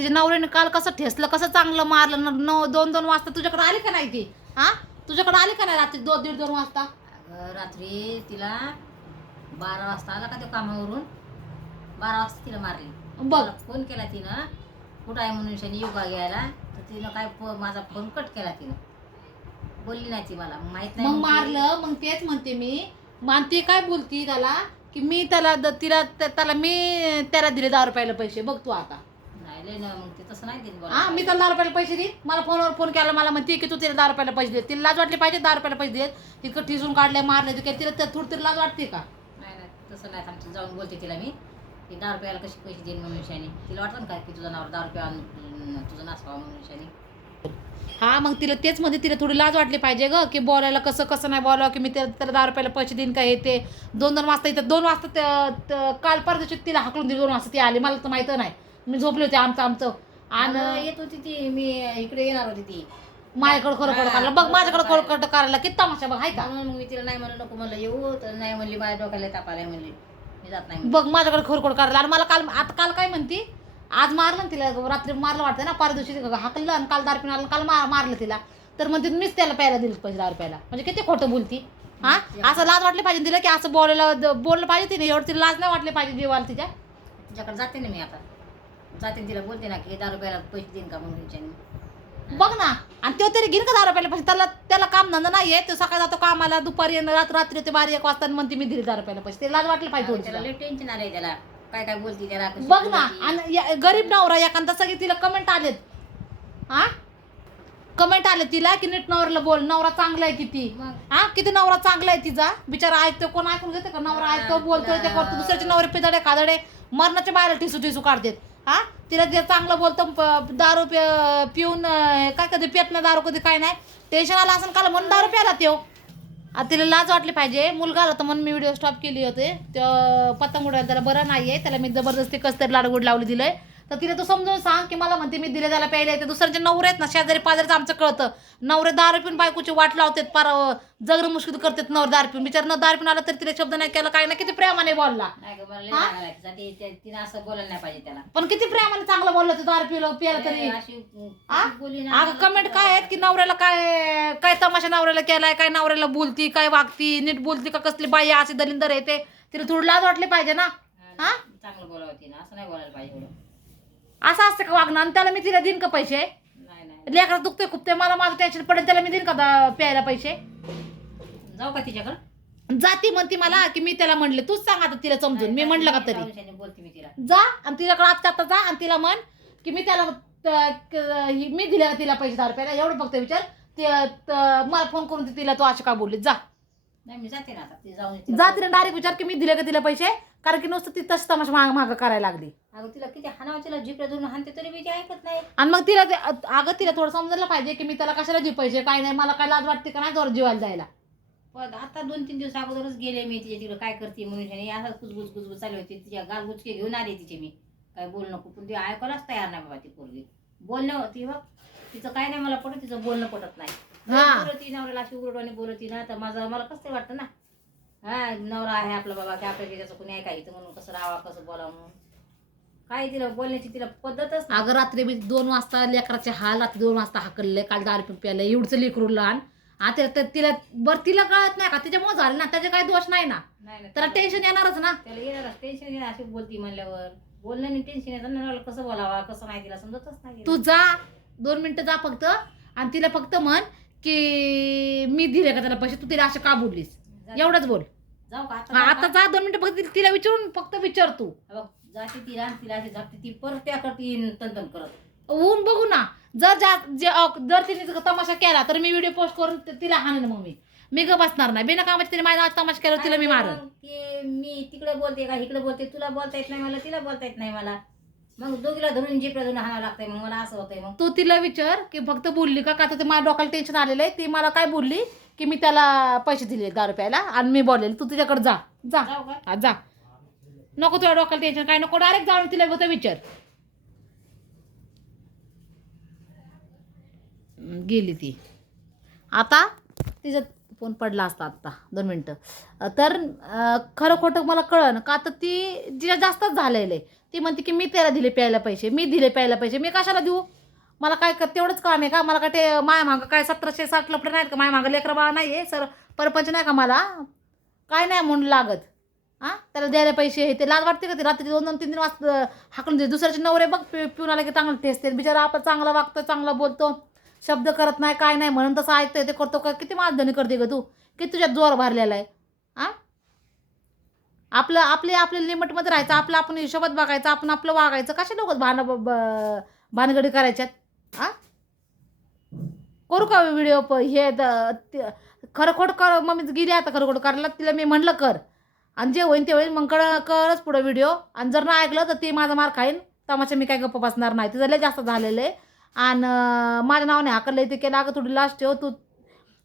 तिच्या नवऱ्याने काल कसं ठेसलं कसं चांगलं मारलं न- नऊ दोन दोन वाजता तुझ्याकडे आली का नाही ती? हा? तुझ्याकडे आली का नाही रात्री दोन दीड दोन वाजता? अगं, रात्री तिला बारा वाजता आला का तो कामावरून? बारा वाजता तिला मारली. बघ. मला फोन केला तिनं. कुठं आहे म्हणून शनी योगा घ्यायला? तर तिनं काय फ- माझा फोन कट केला तिनं. बोलली नाही ती मला. माहीत नाही मग म्हणते. मारलं मग तेच म्हणते मी. मग ती काय बोलती त्याला? की मी त्याला द- तिला त्या- त्याला मी त्याला दिले दहा रुपयाला पैसे. बघ तू आता. नाही लय ना मग ते तसं नाही देत हा मी त्याला दहा रुपयाला पैसे दे मला फोनवर फोन केला मला म्हणते की तू तिला दहा रुपयाला पैसे दे तिला लाज वाटली पाहिजे दहा रुपयाला पैसे देत. तिकडं ठिसून काढले मारले तर काय तिला त्या- थोडी तरी लाज वाटते का? नाही नाही तसं नाही आमची जाऊन बोलते तिला मी. की दहा रुपयाला कशी पैसे देईन म्हणून शानी तिला वाटतं का की तुझा नावर दहा रुपया आणून तुझं नासावा म्हणून हा मग तिला तेच मध्ये तिला थोडी लाज वाटली पाहिजे ग की बोलायला कसं कसं नाही बोलावं की मी त्याला त्याला दहा रुपयाला पैसे देईन का हे ते. दोन दोन वाजता इथं दोन वाजता त्या- त्या- काल परदेशात तिला हाकलून दिली दोन वाजता ती आली. मला तर माहीत नाही. मी झोपले होते आमचं आमचं. आणि आणि येत होती ती मी इकडे येणार होती ती. माझ्याकडे खरं करायला. बघ माझ्याकडे खरं करायला. किती तमाशा बघ हाय का? म्हणून मग मी तिला नाही म्हणलं नको म्हणलं येऊ तर नाही म्हणली माझ्या डोक्याला ताप आलाय म्हणली. मी जात नाही म्हणली. बघ माझ्याकडे खरखोड करायला. आणि मला काल आता काल काय म्हणती? आज मारलं ना तिला रात्री मारलं वाटतं ना पार दिवशी हाकलं आणि काल दारू पिऊन काल मार मारलं तिला. तर म्हणते मीच त्याला प्यायला दिलं पैसे दहा रुपयाला म्हणजे किती खोटं बोलती? हा? असं लाज वाटली पाहिजे तिला की असं बोलायला बोललं पाहिजे तिने. एवढं तिला लाज नाही वाटली पाहिजे जीवाला तिच्या. तिच्याकडे जाते ना मी आता. जाते तिला बोलते ना की दहा रुपयाला पैसे देईन का म्हणून विचारणे बघ ना आणि तो तरी घेईन का दहा रुपयाला पैसे? त्याला त्याला काम धंदा नाही आहे तो सकाळी जातो कामाला दुपारी येणं रात्र रात्री येते बारी एक वाजता आणि म्हणते मी दिली दहा रुपयाला पैसे. ते लाज वाटली पाहिजे त्याला तिला. लय टेन्शन आलंय त्याला. काय काय बोलती त्याला? कशी बघ ना बोलती. आणि या- गरीब नवरा एखादा सगळे तिला कमेंट आलेत. हा? कमेंट आले तिला की नीट नवऱ्याला बोल. नवरा चांगला आहे किती? मग? हा? किती नवरा चांगला आहे तिचा? बिचारा ऐकतो कोण ऐकून घेते का? नवरा ऐकतो बोलतोय ते करतो. दुसऱ्याचे नवरे पिदाडे कादडे मरणाच्या बाहेर टिसू टिसू काढतात. हा? तिला ते चांगलं बोलतो प- दारू पि- पिऊन काय कधी पेत नाही दारू कधी काय नाही टेन्शन आलं असं काल म्हणून दारू प्याला त्यो. आता तिला लाज वाटली पाहिजे. मुलगा आला होता म्हणून मी व्हिडिओ स्टॉप केली होते. त्या पतंग उडायला त्याला बरं नाही आहे त्याला मी जबरदस्ती कसं तरी लाडगुड लावली दिलंय. तर तिला तू समजून सांग की मला म्हणते मी दिले त्याला प्यायला येते. दुसऱ्यांचे नवरे आहेत ना शेजारी पाजारीचं आमचं कळतं. नवरे दारू पिऊन बायकोची वाट लावतात पार जगणं मुश्किल करतात नवर दारू पिऊन. बिचार न दारू पिऊन आला तरी तिला शब्द नाही केला काय ना किती प्रेमाने बोलला. नाही का मला लय हा? राग आलाय तिचा. ती- ती- तिनं असं बोलायला नाही पाहिजे त्याला. पण किती प्रेमाने चांगलं बोललं तू दारू पिलं प्यायला तरी. अशी आ? अशी बोली ना अगं कमेंट काय आहेत की नवऱ्याला काय काय तमाशा नवऱ्याला केलाय काय नवऱ्याला बोलती काय वागती नीट बोलती का कसली बाई अशी दलिंदर येते तिला थोडी लाज वाटली पाहिजे ना? हा? चांगलं बोलावं तिनं असं नाही बोलायला पाहिजे एवढं. असं असतं का वागणं? आणि त्याला मी तिला देईन का पैसे? नाही नाही. लेकरा दुखते खुपते मला माझं टेन्शन पडेल त्याला मी देईन का दा- प्यायला पैसे? जाऊ का तिच्याकडं? जाती म्हणती मला की मी त्याला म्हणले तूच सांग आता तिला समजून. मी म्हणलं का तरी? राहुलशाने बोलते मी तिला. जा आणि तिच्याकडे आता आता जा आणि तिला म्हण की मी त्याला त- क- ही- मी दिले तिला पैसे दहा रुपयाला? एवढं फक्त विचार. ते त- मला फोन करून ती तिला तू अशी का बोलली? जा. नाही मी जाते ना आता. ती जाऊन येते. जा तिला डायरेक्ट विचार की मी दिले का तिला पैसे? कारण की नुसतं ती तशी तमाशा माग मागं करायला लागली. अगं तिला किती हाणावं तिला जिकडे धरून हाणते तरी मी ते ऐकत नाही. आणि मग तिला ते अगं तिला थोडं समजायला पाहिजे की मी त्याला कशाला देऊ पैसे? काय नाही मला काय लाज वाटते का नाही जोर जीवायला जायला? पण आता दोन तीन दिवस अगोदरच गेले मी तिच्या तिकडे. काय करते म्हणून शाने असं कुजबुज कुजबुज चालू होती. तिच्या गाल गुचके घेऊन आले तिचे मी. काय बोल नको. पण ती ऐकायलाच तयार नाही बाबा ती पोरगी. बोलणं होती बघ तिचं काय नाही मला पटत तिचं बोलणं पटत नाही. हा. बोलती नवऱ्याला अशी उघडवाने बोलती ना तर माझं मला कसं तरी वाटतं ना. हा नवरा आहे आपला बाबा की आपल्या त्याचं कोणी ऐकायचं म्हणून कसं राहावा कसं बोलावं म्हणून. काय तिला बोलण्याची तिला पद्धतच नाही. अगं रात्री मी दोन वाजता लेकराचे हाल रात्री दोन वाजता हाकलले काल दारू पिऊन प्यायला एवढचं लेकरू लहान. आता तिला तिला बरं तिला कळत नाही का? तिच्यामुळे झालं ना त्याचे काही दोष नाही ना. नाही नाही त्याला टेन्शन येणारच ना. त्याला येणार टेन्शन येणार अशी बोलती म्हणल्यावर. बोलण्याने टेन्शन येतं ना कसं बोलावा कसं नाही तिला समजतच नाही तू जा दोन मिनिटं जा फक्त. आणि तिला फक्त म्हण की मी दिले का त्याला पैसे? तू तिला असं का बोललीस? एवढंच बोल. जाऊ का आता आता जा दोन मिनिटं फक्त तिला- विचारून फक्त विचार तू. बघ जाते आणि तिला अशी झापते ती परत त्याकडे ती तंतन करत. ऊन बघू ना. जर जा जे अ- जर तिने जर तमाशा केला तर मी व्हिडिओ पोस्ट करून त- तिला हाणेन मग मी. मी ग बसणार नाही. बिना कामाची तिने माझ्या तमाशा केला तिला मी मारन मग ते मी तिकडे बोलते का? इकडे बोलते. तुला बोलता येत नाही मला तिला बोलता येत नाही मला. मग दोघीला धरून जिकडे धरून हाणावं लागतंय. मग मला असं होतंय मग. तू तिला विचार की फक्त बोलली का? का तर ते माझ्या डोक्याला टेन्शन आलेलं आहे. ती मला काय बोलली? की मी त्याला पैसे दिले दहा रुपयाला आणि मी बोललेली तू तुझ्याकडे जा. जा. जाऊ का? हा जा. नको तुझ्या डोक्याला टेन्शन काय नको. डायरेक्ट जाऊन तिला फक्त विचार. हम्म, गेली ती. आता तिचं फोन पडला असता आत्ता दोन मिनटं. तर खरं खोटं मला कळन का तर ती जिला जास्तच झालेलं आहे. ती म्हणते की मी त्याला दिले प्यायला पैसे मी दिले प्यायला पैसे मी कशाला देऊ? मला काय कर तेवढंच काम आहे का? मला काय ते माय मागं काय सतराशे साठ लपडे नाहीत का? माया मागं लेकरं बाळा नाही आहे सर परपंच नाही का मला? काय नाही म्हणून लागत. हां त्याला द्यायला पैसे हे ते लाज वाटते का ते? रात्री दोन दोन तीन तीन वाजता हाकलून दे. दुसऱ्याचे नवरे बघ पिऊन आले की चांगलं टेस्ट बिचारा आपण चांगला वागतो चांगला बोलतो. शब्द करत नाही काय नाही म्हणून तसं ऐकतोय ते करतो का? किती मानधनी करते ग तू? किती तुझ्यात जोर भरलेला आहे? आ? आपलं आपले आपल्या लिमिटमध्ये राहायचं आपलं आपण हिशोबात बघायचं आपण आपलं वागायचं. कशा लोक भान ब- ब- भानगडी करायच्यात? आ? करू का व्हिडिओ प हे द- खोट कर मग मी गेली आता खरं खोट करायला तिला मी म्हणलं कर. आणि जे होईन ते होईल मग कळ करच पुढं व्हिडिओ आणि जर नाही ऐकलं तर ते माझा मार खाईन. तमाशा मी काय गप्प बसणार नाही. तिचं लय जास्त झालेलं आहे आणि अं, माझ्या नावाने हाकललं ते केलं. अगं थोडी लास्ट ठेव तू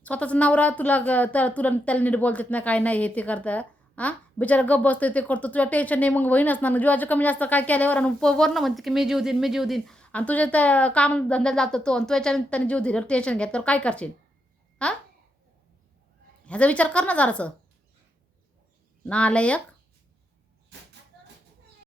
स्वतःचा नवरा तुला तर तुला त्याला नीट बोलतात नाही काय नाही हे ते करतं. हां बिचारा गप्प बसतोय ते करतो. तुला टेन्शन नाही मग होईनच ना. जीवाचं कमी जास्त काय केल्यावर आणि प- वरनं म्हणते की मी जीव देईन मी जीव देईन. आणि तुझ्या त्या काम धंद्यात जातो तो आणि तुझ्याच्याने त्याने जीव दिल्यावर टेन्शन घेतल्यावर काय करशील? हां ह्याचा विचार कर ना जरासं. नालायक